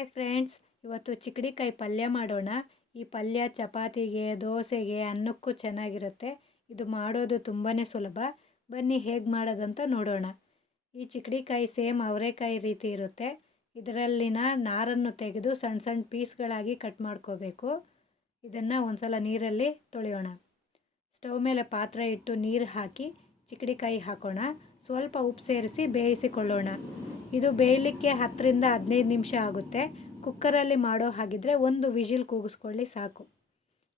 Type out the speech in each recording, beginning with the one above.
Hi friends, ಇವತ್ತು ಚಿಕ್ಕಡಿಕಾಯಿ ಪಲ್ಯ ಮಾಡೋಣ. ಈ ಪಲ್ಯ ಚಪಾತಿಗೆ, ದೋಸೆಗೆ ಅನ್ನಕ್ಕೂ ಚೆನ್ನಾಗಿರುತ್ತೆ. ಇದು ಮಾಡೋದು ತುಂಬಾ ಸುಲಭ. ಬನ್ನಿ ಹೇಗೆ ಮಾಡೋದಂತ ನೋಡೋಣ. ಈ ಚಿಕ್ಕಡಿಕಾಯಿ ಸೇಮ್ ಅವರೆಕಾಯಿ ರೀತಿ ಇರುತ್ತೆ. ಇದರಲ್ಲಿನ ನಾರನ್ನು ತೆಗೆದು ಸಣ್ಣ ಸಣ್ಣ ಪೀಸ್ಗಳಾಗಿ ಕಟ್ ಮಾಡ್ಕೋಬೇಕು. ಇದನ್ನು ಒಂದ್ಸಲ ನೀರಲ್ಲಿ ತೊಳೆಯೋಣ. ಸ್ಟವ್ ಮೇಲೆ ಪಾತ್ರೆ ಇಟ್ಟು ನೀರು ಹಾಕಿ ಚಿಕ್ಕಡಿಕಾಯಿ ಹಾಕೋಣ. ಸ್ವಲ್ಪ ಉಪ್ಪು ಸೇರಿಸಿ ಬೇಯಿಸಿಕೊಳ್ಳೋಣ. ಇದು ಬೇಯಲಿಕ್ಕೆ ಹತ್ತರಿಂದ ಹದಿನೈದು ನಿಮಿಷ ಆಗುತ್ತೆ. ಕುಕ್ಕರಲ್ಲಿ ಮಾಡೋ ಹಾಗಿದ್ರೆ ಒಂದು ವಿಜಿಲ್ ಕೂಗಿಸ್ಕೊಳ್ಳಿ ಸಾಕು.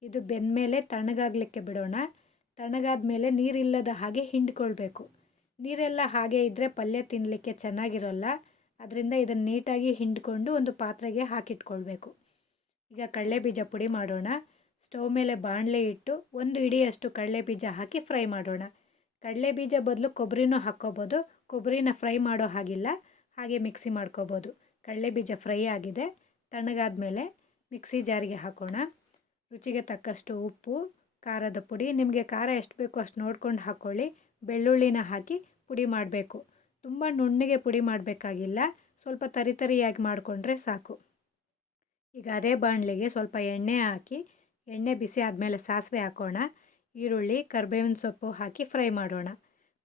ಇದು ಬೆಂದಮೇಲೆ ತಣ್ಣಗಾಗಲಿಕ್ಕೆ ಬಿಡೋಣ. ತಣ್ಣಗಾದ ಮೇಲೆ ನೀರಿಲ್ಲದ ಹಾಗೆ ಹಿಂಡ್ಕೊಳ್ಬೇಕು. ನೀರೆಲ್ಲ ಹಾಗೆ ಇದ್ದರೆ ಪಲ್ಯ ತಿನ್ನಲಿಕ್ಕೆ ಚೆನ್ನಾಗಿರಲ್ಲ. ಅದರಿಂದ ಇದನ್ನು ನೀಟಾಗಿ ಹಿಂಡ್ಕೊಂಡು ಒಂದು ಪಾತ್ರೆಗೆ ಹಾಕಿಟ್ಕೊಳ್ಬೇಕು. ಈಗ ಕಡಲೆ ಬೀಜ ಪುಡಿ ಮಾಡೋಣ. ಸ್ಟವ್ ಮೇಲೆ ಬಾಣಲೆ ಇಟ್ಟು ಒಂದು ಇಡಿಯಷ್ಟು ಕಡಲೆ ಬೀಜ ಹಾಕಿ ಫ್ರೈ ಮಾಡೋಣ. ಕಡಲೆ ಬೀಜ ಬದಲು ಕೊಬ್ಬರಿನೂ ಹಾಕ್ಕೋಬೋದು. ಕೊಬ್ಬರಿನ ಫ್ರೈ ಮಾಡೋ ಹಾಗಿಲ್ಲ. ಹಾಗೆ ಮಿಕ್ಸಿ ಮಾಡ್ಕೋಬೋದು. ಕಡಲೆ ಬೀಜ ಫ್ರೈ ಆಗಿದೆ. ತಣ್ಣಗಾದ ಮೇಲೆ ಮಿಕ್ಸಿ ಜಾರಿಗೆ ಹಾಕೋಣ. ರುಚಿಗೆ ತಕ್ಕಷ್ಟು ಉಪ್ಪು, ಖಾರದ ಪುಡಿ. ನಿಮಗೆ ಖಾರ ಎಷ್ಟು ಬೇಕೋ ಅಷ್ಟು ನೋಡ್ಕೊಂಡು ಹಾಕ್ಕೊಳ್ಳಿ ಬೆಳ್ಳುಳ್ಳಿನ ಹಾಕಿ ಪುಡಿ ಮಾಡಬೇಕು. ತುಂಬ ನುಣ್ಣಗೆ ಪುಡಿ ಮಾಡಬೇಕಾಗಿಲ್ಲ. ಸ್ವಲ್ಪ ತರಿತರಿಯಾಗಿ ಮಾಡಿಕೊಂಡ್ರೆ ಸಾಕು. ಈಗ ಅದೇ ಬಾಣಲೆಗೆ ಸ್ವಲ್ಪ ಎಣ್ಣೆ ಹಾಕಿ, ಎಣ್ಣೆ ಬಿಸಿ ಆದಮೇಲೆ ಸಾಸಿವೆ ಹಾಕೋಣ. ಈರುಳ್ಳಿ, ಕರ್ಬೇವಿನ ಸೊಪ್ಪು ಹಾಕಿ ಫ್ರೈ ಮಾಡೋಣ.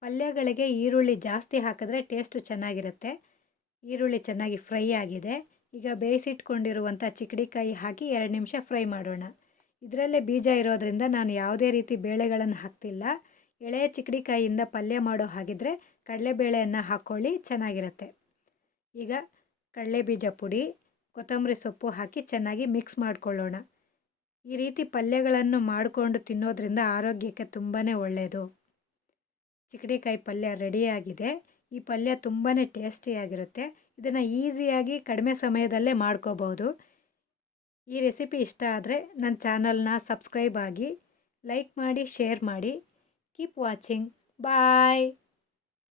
ಪಲ್ಯಗಳಿಗೆ ಈರುಳ್ಳಿ ಜಾಸ್ತಿ ಹಾಕಿದ್ರೆ ಟೇಸ್ಟು ಚೆನ್ನಾಗಿರುತ್ತೆ. ಈರುಳ್ಳಿ ಚೆನ್ನಾಗಿ ಫ್ರೈ ಆಗಿದೆ. ಈಗ ಬೇಯಿಸಿಟ್ಕೊಂಡಿರುವಂಥ ಚಿಕ್ಕಡಿಕಾಯಿ ಹಾಕಿ ಎರಡು ನಿಮಿಷ ಫ್ರೈ ಮಾಡೋಣ. ಇದರಲ್ಲೇ ಬೀಜ ಇರೋದರಿಂದ ನಾನು ಯಾವುದೇ ರೀತಿ ಬೇಳೆಗಳನ್ನು ಹಾಕ್ತಿಲ್ಲ. ಎಳೆಯ ಚಿಕ್ಕಡಿಕಾಯಿಯಿಂದ ಪಲ್ಯ ಮಾಡೋ ಹಾಗಿದ್ರೆ ಕಡಲೆಬೇಳೆಯನ್ನು ಹಾಕ್ಕೊಳ್ಳಿ ಚೆನ್ನಾಗಿರುತ್ತೆ. ಈಗ ಕಡಲೆ ಬೀಜ ಪುಡಿ, ಕೊತ್ತಂಬರಿ ಸೊಪ್ಪು ಹಾಕಿ ಚೆನ್ನಾಗಿ ಮಿಕ್ಸ್ ಮಾಡಿಕೊಳ್ಳೋಣ. ಈ ರೀತಿ ಪಲ್ಯಗಳನ್ನು ಮಾಡಿಕೊಂಡು ತಿನ್ನೋದ್ರಿಂದ ಆರೋಗ್ಯಕ್ಕೆ ತುಂಬಾ ಒಳ್ಳೆಯದು ಚಿಕ್ಕಡಿಕಾಯಿ ಪಲ್ಯ ರೆಡಿಯಾಗಿದೆ ಈ ಪಲ್ಯ ತುಂಬಾ ಟೇಸ್ಟಿಯಾಗಿರುತ್ತೆ ಇದನ್ನು ಈಸಿಯಾಗಿ ಕಡಿಮೆ ಸಮಯದಲ್ಲೇ ಮಾಡ್ಕೋಬೋದು ಈ ರೆಸಿಪಿ ಇಷ್ಟ ಆದರೆ ನನ್ನ ಚಾನಲ್ನ ಸಬ್ಸ್ಕ್ರೈಬ್ ಆಗಿ ಲೈಕ್ ಮಾಡಿ ಶೇರ್ ಮಾಡಿ. Keep watching bye